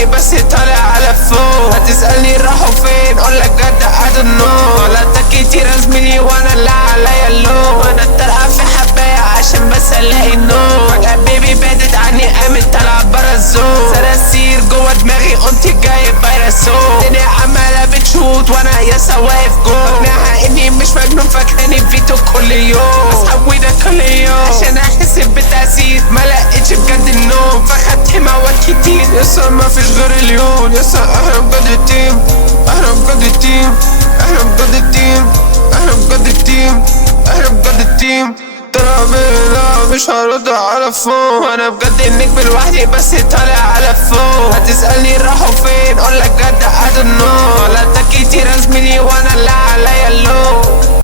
لوحدي بس طالع على فوق. هتسألني راحوا فين اقولك جد I don't know. غلطات كتير يا زميلي وانا اللي عليا اللوم. انا الطرقة في حباية عشان بس الاقي النوم. فجأة بيبي بعدت عني قامت طالعة برا الزون. صراصير جوا دماغي قمت جايب فيروسون. الدنيا عمالة بتشوت وانا ياسا واقف جول. مقنعها اني مش مجنون فاكراني فيتو كل يوم. اصحى ويدا كل يوم عشان احس بالتأثير. ما لقيتش بجد النوم فخدت مواد كتير. ياسا مفيش غير اليوم. ياسا احنا بجد التيم. احنا بجد التيم. احنا بجد التيم. احنا بجد التيم. احنا بجد التيم. طلع بينا مش هرد على فوق. انا بجد النجم لوحدي بس طالع على فوق. هتسألني راحوا فين اقولك جد I don't know. غلطات كتير يا زميلي وانا اللي عليا